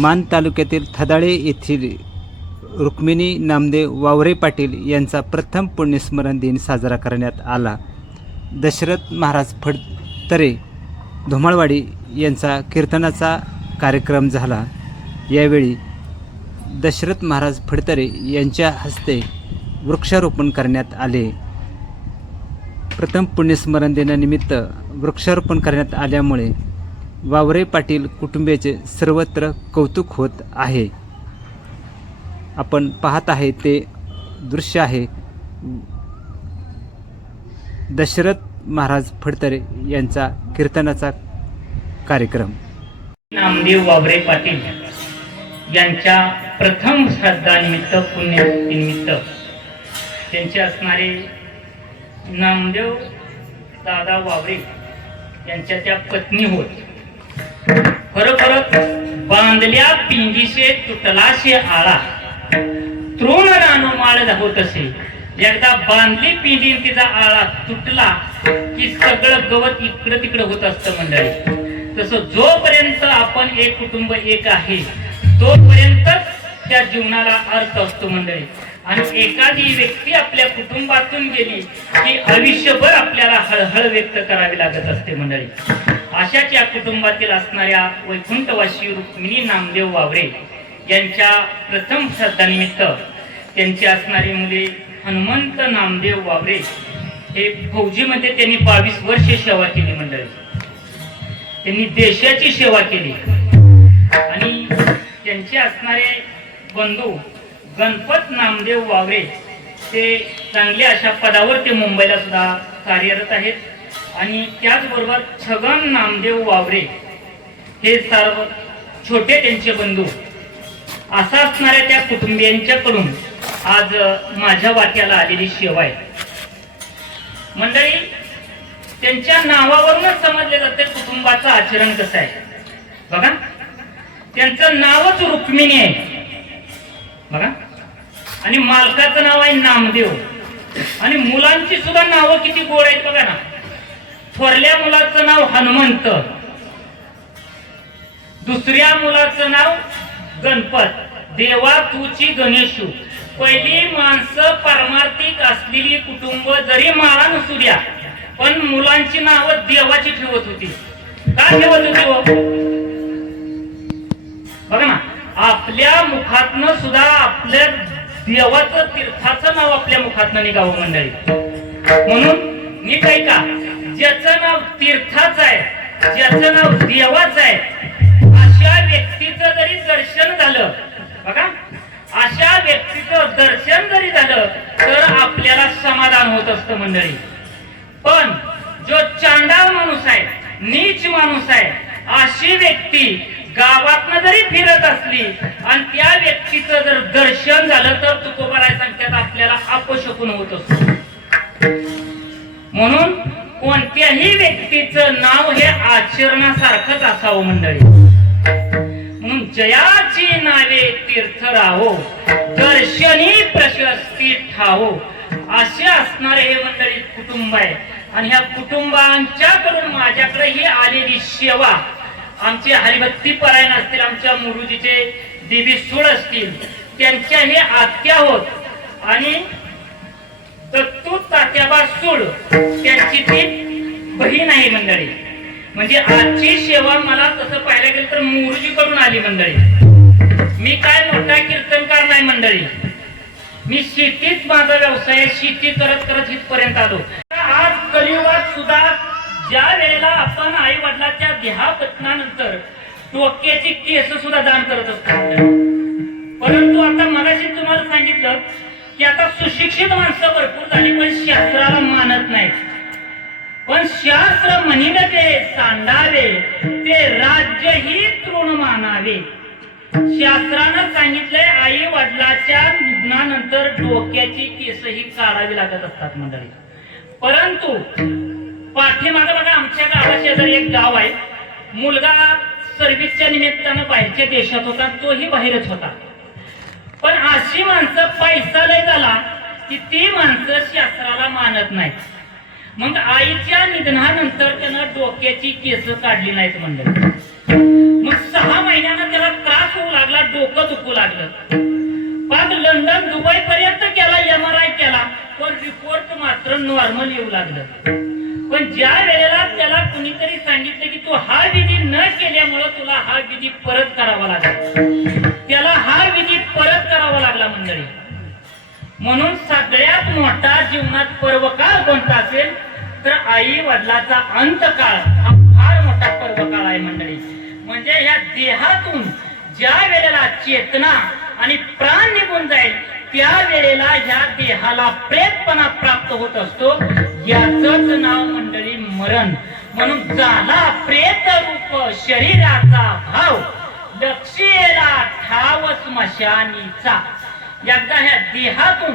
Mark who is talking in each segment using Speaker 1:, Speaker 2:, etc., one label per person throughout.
Speaker 1: मान तालुक्यातील थदाळे येथील रुक्मिणी नामदेव वावरे पाटील यांचा प्रथम पुण्यस्मरण दिन साजरा करण्यात आला. दशरथ महाराज फडतरे धुमाळवाडी यांचा कीर्तनाचा कार्यक्रम झाला. यावेळी दशरथ महाराज फडतरे यांच्या हस्ते वृक्षारोपण करण्यात आले. प्रथम पुण्यस्मरण दिनानिमित्त वृक्षारोपण करण्यात आल्यामुळे वावरे पाटील कुटुंबियाचे सर्वत्र कौतुक होत आहे. आपण पाहत आहे ते दृश्य आहे. दशरथ महाराज फडतरे यांचा कीर्तनाचा कार्यक्रम.
Speaker 2: नामदेव वाबरे पाटील यांच्या प्रथम श्राद्धानिमित्त पुण्यनिमित्त त्यांचे असणारे नामदेव दादा वावरे यांच्या त्या पत्नी होत. खरोखरच बांधल्या पिंगीशे तुटलाशे आळा. तृण रानोमाळ होत असे. एकदा बांधली पिंडी तिचा आळा तुटला की सगळं गवत इकडं तिकडं होत असतं मंडळी. तसं जोपर्यंत आपण एक कुटुंब एक आहे तोपर्यंतच त्या जीवनाला अर्थ असतो मंडळी. आणि एखादी व्यक्ती आपल्या कुटुंबातून गेली की आयुष्यभर आपल्याला हळहळ व्यक्त करावी लागत असते मंडळी. अशाच या कुटुंबातील असणाऱ्या वैकुंठवासी रुक्मिणी नामदेव वावरे यांच्या प्रथम श्रद्धानिमित्त त्यांची असणारी मुले हनुमंत नामदेव वावरे हे फौजीमध्ये त्यांनी बावीस वर्षे सेवा केली मंडळी. त्यांनी देशाची सेवा केली. आणि त्यांचे असणारे बंधू गणपत नामदेव वावरे ते चांगल्या अशा पदावर ते मुंबईला सुद्धा कार्यरत आहेत. आणि त्याचबरोबर छगन नामदेव वावरे हे सर्व छोटे त्यांचे बंधू. असा असणाऱ्या त्या कुटुंबियांच्याकडून आज माझ्या वाट्याला आलेली सेवा आहे. मंडळी त्यांच्या नावावरूनच समजले जाते कुटुंबाचं आचरण कसं आहे. बघा. त्यांचं नावच रुक्मिणी आहे. बघा. आणि मालकाचं नाव आहे नामदेव. आणि मुलांची सुद्धा नावं किती गोड आहेत बघा ना. थोरल्या मुलाचं नाव हनुमंत. दुसऱ्या मुलाचं नाव गणपत. देवा तुची गणेशू. पहिली माणसं पारमार्थिक असलेली कुटुंब जरी माळा नसू द्या पण मुलांची नावं देवाची ठेवत होती. का ठेवत होती हो? बघा ना आपल्या मुखातनं सुद्धा आपल्या देवाचं तीर्थाचं नाव आपल्या मुखात निघावं मंडळी. म्हणून नीट ऐका ज्याचं नाव तीर्थाचं आहे ज्याचं नाव देवाचं आहे अशा व्यक्तीचं जरी दर्शन झालं बघा अशा व्यक्तीचं दर्शन जरी झालं तर आपल्याला समाधान होत असतं मंडळी. पण जो चांडाळ माणूस आहे नीच माणूस आहे अशी व्यक्ती गावातनं जरी फिरत असली आणि त्या व्यक्तीचं जर दर्शन झालं तर तुकोबाराय सांगतात आपल्याला अपशकून होत असतो. म्हणून कोणत्याही व्यक्तीचं नाव हे आचरणासारखंच असावं मंडळी. म्हणून जयाची नावे तीर्थ राहो दर्शनी प्रशस्ती ठावो असे असणारे हे मंडळी कुटुंब आहे. आणि ह्या कुटुंबांच्याकडून माझ्याकडे ही आलेली सेवा आमचे हरिभक्ती परायण असतील आमच्या मुरुजीचे देवी सूळ असतील त्यांच्या हे आत्या होत आणि दत्तू तात्याबा सूळ त्यांची ती बहीण आहे मंडळी. म्हणजे आजची सेवा मला तसं पाहायला गेलं तर मुरुजीकडून आली मंडळी. मी काय मोठा कीर्तनकार नाही मंडळी. मी शेतीच माझा व्यवसाय शेती करत करत इथपर्यंत आलो. आज कलियुगात सुद्धा ज्या वेळेला आपण आई वडिलाच्या देहापतनानंतर डोक्याची केस सुद्धा दान करत असतो परंतु आता मगाशी तुम्हाला सांगितलं की आता सुशिक्षित माणसं भरपूर झाली पण शास्त्राला मानत नाहीत. पण शास्त्र म्हणिले ते सांडावे ते राज्य ही तृण मानावे. शास्त्रानं सांगितलंय आई वडिलाच्या निधनानंतर डोक्याची केसही काढावी लागत असतात मंडळी. परंतु पाठीमागं बघा आमच्या गावाशेजारी एक गाव आहे. मुलगा सर्व्हिसच्या निमित्तानं बाहेरच्या देशात होता तोही बाहेरच होता. पण अशी माणसं पैसा लय झाला की ती माणसं शास्त्राला मानत नाहीत. मग आईच्या निधनानंतर त्यानं डोक्याची केस काढली नाहीत म्हणलं मग सहा महिन्यानं त्याला त्रास त्रास होऊ लागला डोकं दुखू लागलं. मग लंडन दुबई पर्यंत केला एम आर आय केला पण रिपोर्ट मात्र नॉर्मल येऊ लागलं. पण ज्या वेळेला त्याला कुणीतरी सांगितलं की तू हा विधी न केल्यामुळं तुला हा विधी परत करावा लागला. त्याला हा विधी परत करावा लागला मंडळी. म्हणून सगळ्यात मोठा जीवनात पर्वकाळ कोणता असेल? तर आई वडिलाचा अंतकाळ हा फार मोठा पर्वकाळ आहे मंडळी. म्हणजे ह्या देहातून ज्या वेळेला चेतना आणि प्राण निघून जाईल त्या वेळेला ह्या देहाला प्रेतपणा प्राप्त होत असतो. याच नाव मंडळी मरण. म्हणून झाला प्रेत रूप शरीराचा भाव. लक्षेला ठाव स्मशानीचा. एकदा ह्या देहातून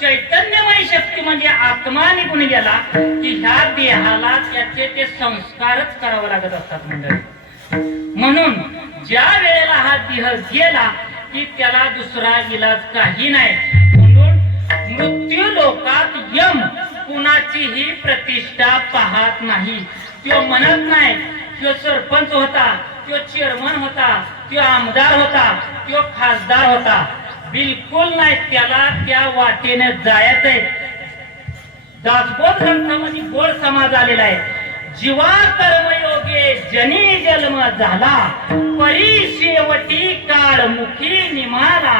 Speaker 2: चैतन्यमय शक्ती म्हणजे आत्मा निघून गेला की ह्या देहाला त्याचे ते संस्कारच करावं लागत असतात मंडळी. म्हणून ज्या वेळेला हा देह गेला की त्याला दुसरा इलाज काही नाही. म्हणून मृत्यू लोकात यम कुणाचीही प्रतिष्ठा पाहत नाही. तो म्हणत नाही तो सरपंच होता तो चेअरमन होता तो आमदार होता तो खासदार होता. बिलकुल नाही त्याला त्या वाटेने जायचंय. दासबोध ग्रंथामध्ये गोड समाज आलेला आहे. जीवा कर्मयोगे जनी जन्म झाला. परी शेवटी काळ मुखी निमाला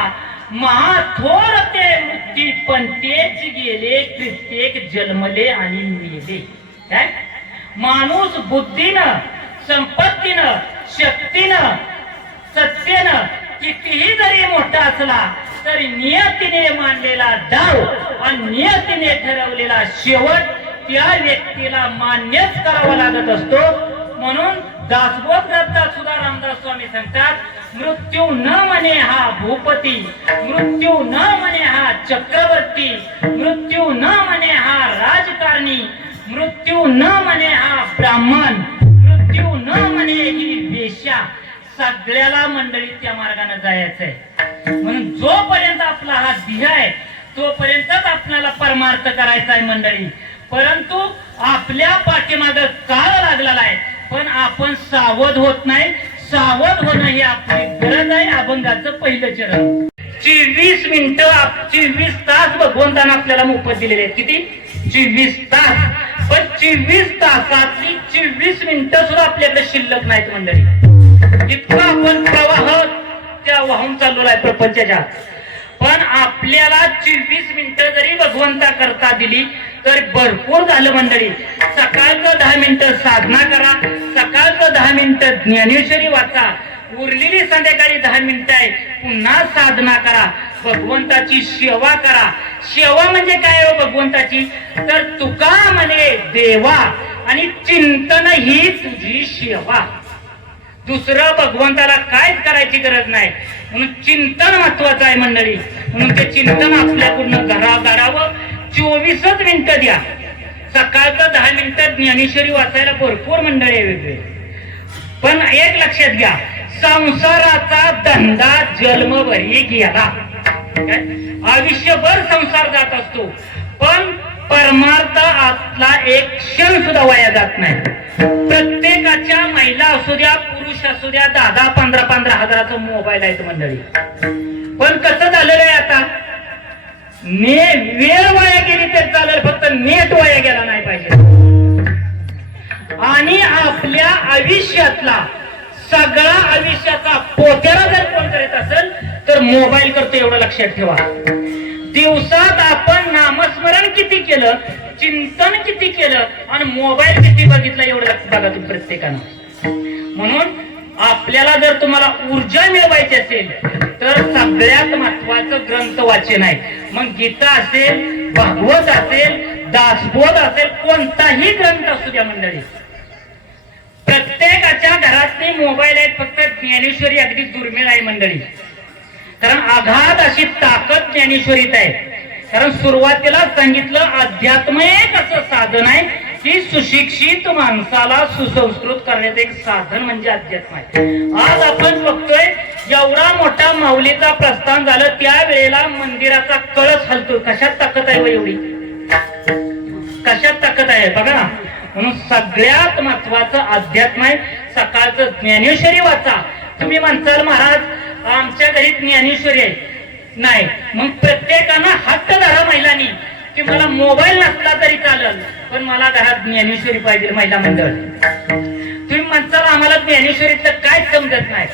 Speaker 2: महाथोर ते मुक्ती पण तेच गेले कित्येक जन्मले आणि मेले. काय? माणूस बुद्धीनं संपत्तीनं शक्तीनं सत्तेनं कितीही जरी मोठा असला तरी नियतीने मानलेला डाव आणि नियतीने ठरवलेला शेवट त्या व्यक्तीला मान्यच करावा लागत असतो. म्हणून दासबोध ग्रंथात सुद्धा रामदास स्वामी सांगतात मृत्यू न म्हणे हा भूपती मृत्यू न म्हणे हा चक्रवर्ती मृत्यू न म्हणे हा राजकारणी मृत्यू न म्हणे हा ब्राह्मण मृत्यू न म्हणे ही वेश्या. सगळ्याला मंडळी त्या मार्गाने जायचंय. म्हणून जोपर्यंत आपला हा ध्येय आहे तोपर्यंतच आपल्याला परमार्थ करायचा आहे मंडळी. परंतु आपल्या पाठीमाग काळ लागलेला आहे पण आपण सावध होत नाही सावध होणं ही आपली गरज आहे. अभंगाचं पहिलं चरण. चोवीस मिनिट चोवीस तास भगवंतानं आपल्याला मोफत दिलेले आहेत. किती? चोवीस तास. पण चोवीस तासातली चोवीस मिनिटं सुद्धा आपल्याकडे शिल्लक नाहीत मंडळी. इतका आपण प्रवाह त्या वाहून चाललेला आहे प्रपंचाच्या. पण आपल्याला चोवीस मिनिटं जरी भगवंता करता दिली तर भरपूर झालं मंडळी. सकाळचं दहा मिनिटं साधना करा. सकाळचं दहा मिनिटं ज्ञानेश्वरी वाचा. उरलेली संध्याकाळी दहा मिनिटं आहे पुन्हा साधना करा. भगवंताची सेवा करा. सेवा म्हणजे काय हो भगवंताची? तर तुका म्हणे देवा आणि चिंतन ही तुझी सेवा. दुसरं भगवंताला कायच करायची गरज नाही. म्हणून चिंतन महत्वाचं आहे मंडळी. म्हणून ते चिंतन आपल्याकडून घरा करावं चोवीसच मिनिटं द्या. सकाळचं दहा मिनिटं ज्ञानेश्वरी वाचायला भरपूर मंडळी वेगळे पण एक लक्षात घ्या संसाराचा धंदा जन्मभरी गेला. आयुष्यभर संसार जात असतो. पण परमार्थ आतला एक क्षण सुद्धा वाया जात नाही. प्रत्येकाच्या महिला असू द्या पुरुष असू द्या दहा दहा पंधरा पंधरा हजाराचा मोबाईल आहेत मंडळी. पण कसं झालेलं आहे आता? ने वेळ वाया गेली तर चालेल फक्त नेट वाया गेला नाही पाहिजे. आणि आपल्या आयुष्यातला सगळा आयुष्याचा पोत्याला जर फोन करत असेल तर मोबाईल करतो एवढं लक्षात ठेवा. दिवसात आपण नामस्मरण किती केलं चिंतन किती केलं आणि मोबाईल किती बघितला एवढं लक्ष बघा तुम्ही प्रत्येकानं. म्हणून आपल्याला जर तुम्हाला ऊर्जा मिळवायची असेल तर सगळ्यात महत्वाचं ग्रंथ वाचन आहे. मग गीता असेल भागवत असेल दासबोध असेल कोणताही ग्रंथ असू द्या मंडळी. प्रत्येकाच्या घरातले मोबाईल आहेत फक्त ज्ञानेश्वरी अगदी दुर्मिळ आहे मंडळी. कारण आघात अशी ताकद ज्ञानेश्वरीत आहे. कारण सुरुवातीला सांगितलं अध्यात्म एक असं साधन आहे की सुशिक्षित माणसाला सुसंस्कृत करण्याचं एक साधन म्हणजे अध्यात्म आहे. आज आपण फक्त एवढा मोठा माऊलीचा प्रस्थान झालं त्या वेळेला मंदिराचा कळस हलतो कशात ताकद आहे हो एवढी? कशात ताकद आहे? बघा ना. म्हणून सगळ्यात महत्वाचं अध्यात्म आहे. सकाळचं ज्ञानेश्वरी वाचा. तुम्ही म्हणताल महाराज आमच्या घरी ज्ञानेश्वरी आहे. नाही. मग प्रत्येकानं हट्ट धरा महिलांनी की मला मोबाईल नसला तरी चालेल पण मला घरात ज्ञानेश्वरी पाहिजे महिला मंडळ. तुम्ही म्हणताल आम्हाला ज्ञानेश्वरीतलं काय समजत नाही.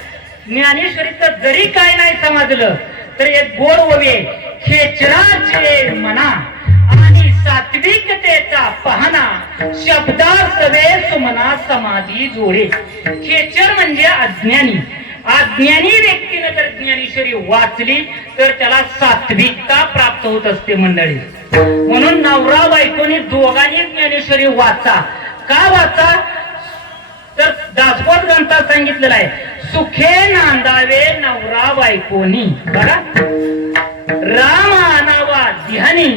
Speaker 2: ज्ञानेश्वरीचं जरी काय नाही समजलं तर एक गोड ओवे खेचराचे मना आणि सात्विकतेचा पहाना शब्दा सवे सुमना समाधी जोडे. खेचर म्हणजे अज्ञानी. अज्ञानी व्यक्तीने जर ज्ञानेश्वरी वाचली तर त्याला सात्विकता प्राप्त होत असते मंडळी. म्हणून नवरा बायकोनी दोघांनी ज्ञानेश्वरी वाचा. का वाचा? तर दासबोध ग्रंथात सांगितलेलं आहे. सुखे नांदावे नवरा बायकोनी बघा. राम आनावा ध्यानी.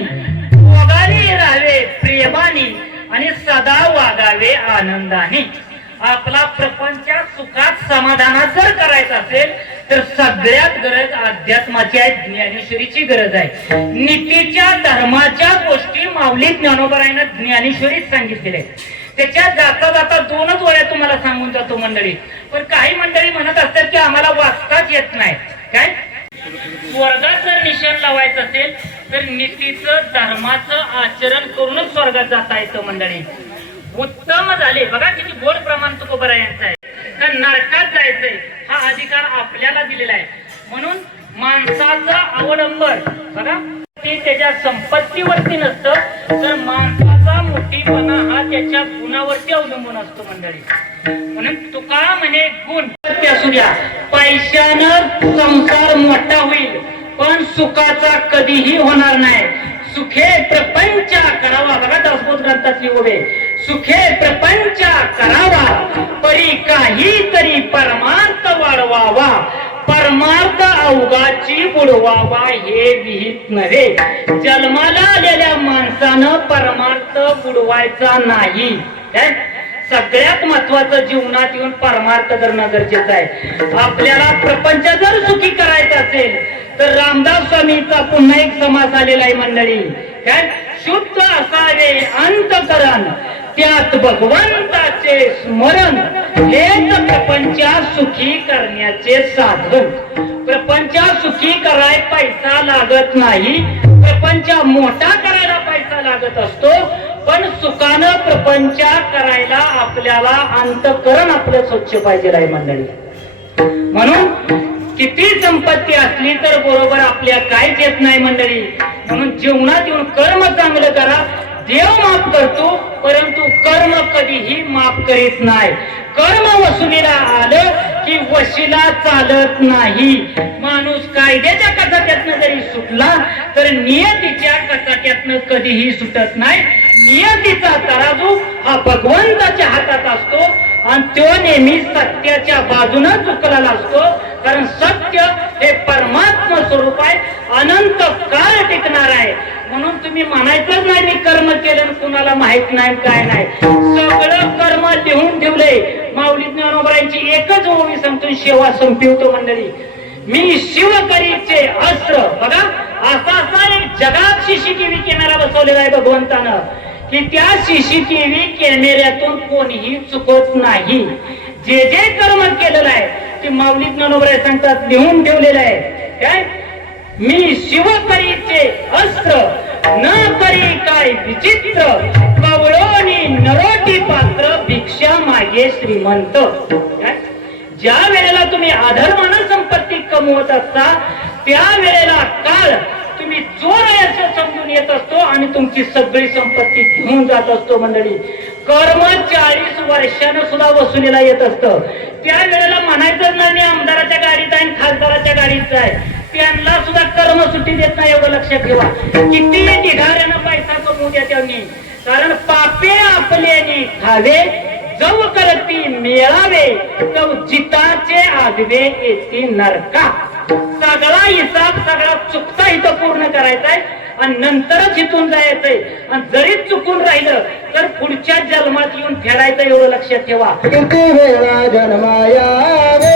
Speaker 2: दोघांनी राहावे प्रेमाने आणि सदा वागावे आनंदाने. आपला प्रपंच सुखात समाधानात जर करायचा असेल तर सगळ्यात गरज अध्यात्माची आहे ज्ञानेश्वरीची गरज आहे. नीतीच्या धर्माच्या गोष्टी माऊली ज्ञानोबरायनं ज्ञानेश्वरीच सांगितलेल्या आहेत. त्याच्यात जाता जाता दोनच वया तुम्हाला सांगून जातो मंडळी. पण काही मंडळी म्हणत असतात की आम्हाला वाचताच येत नाही. काय? स्वर्गात जर निशाण लावायचं असेल तर नीतीचं धर्माचं आचरण करूनच स्वर्गात जाता येतं मंडळी. उत्तम झाले. बघा किती गोड प्रमाण तुकोबरा यांचा आहे. तर नरकात जायचंय. हा अधिकार आपल्याला दिलेला आहे. म्हणून माणसाचा अवलंबन बघा ते त्याच्या संपत्तीवरती नसतं तर माणसाचा मोठीपणा हा त्याच्या गुणावरती अवलंबून असतो मंडळी. म्हणून तुका म्हणे गुण असू द्या. पैशानं संसार मोठा होईल पण सुखाचा कधीही होणार नाही. सुखे प्रपंच करावा. बघा दासबोध ग्रंथातली उभे सुखे प्रपंच करावा. परी काही तरी परमार्थ वाढवावा. परमार्थ अवघाची बुडवावा हे विहित नव्हे. जन्माला आलेल्या माणसानं परमार्थ बुडवायचा नाही. सगळ्यात महत्वाचं जीवनात येऊन परमार्थ करणं गरजेचं आहे. आपल्याला प्रपंच जर सुखी करायचा असेल तर रामदास स्वामींचा पुन्हा एक समास आलेला आहे मंडळी. काय? शुद्ध असावे अंतकरण. त्यात भगवंताचे स्मरण हेच प्रपंचा सुखी करण्याचे साधन. प्रपंचा सुखी कराय पैसा लागत नाही. प्रपंच मोठा करायला पैसा लागत असतो पण सुखानं प्रपंच करायला आपल्याला अंतकरण आपलं स्वच्छ पाहिजे आहे मंडळी. म्हणून किती संपत्ती असली तर बरोबर आपल्या काहीच येत नाही मंडळी. म्हणून जीवनात येऊन कर्म चांगलं करा देव माफ करतो परंतु कर्म कधीही माफ करीत नाही. कर्म वसुलीला आलं की वशिला चालत नाही. माणूस कायद्याच्या कचाट्यातनं जरी सुटला तर नियतीच्या कचाट्यातनं कधीही सुटत नाही. नियतीचा तराजू हा भगवंताच्या हातात असतो आणि तो नेहमी सत्याच्या बाजूनं चुकलेला असतो. कारण सत्य हे परमात्मा स्वरूप आहे अनंत काळ टिकणार आहे. म्हणून तुम्ही म्हणायचंच नाही आपल्याला माहीत नाही काय नाही. सगळं कर्म लिहून ठेवले माऊली ज्ञानोबरांची एकच ओवी सांगतो सेवा संपवतो मंडळी. मी शिवकरीचे अस्त्र बघा असा असा एक जगात सीसीटीव्ही कॅमेरा बसवलेला आहे भगवंतानं. की त्या सीसीटीव्ही कॅमेऱ्यातून कोणीही चुकत नाही. जे जे कर्म केलेलं आहे ते माऊली ज्ञानोबराय सांगतात लिहून ठेवलेलं आहे. काय? मी शिवकरीचे अस्त्र न करी काय विचित्र कवळोनी नरोटी पात्र भिक्षा मागे श्रीमंत. ज्या वेळेला तुम्ही आधर्मानं संपत्ती कमवत असता त्या वेळेला काळ तुम्ही चोर आहे समजून येत असतो आणि तुमची सगळी संपत्ती घेऊन जात असतो मंडळी. कर्म चाळीस वर्षानं सुद्धा वसुलीला येत असतं. त्या वेळेला म्हणायचं ना मी आमदाराच्या गाडीत आहे आणि खासदाराच्या गाडीत आहे. त्यांना सुद्धा कर्म सुट्टी देत नाही एवढं लक्षात ठेवा. किती ढिगाऱ्यानं पैसा कमवू द्या त्यांनी. कारण पापे आपल्याने खावे जव करती मिळावे तव जिताचे आगवे येते नरका. सगळा हिसाब सगळा चुकता इथं पूर्ण करायचा आहे आणि नंतरच इथून जायचंय. आणि जरी चुकून राहिलं तर पुढच्या जन्मात येऊन फेडायचं एवढं लक्षात ठेवा.
Speaker 3: किती वेळा जन्मायावे?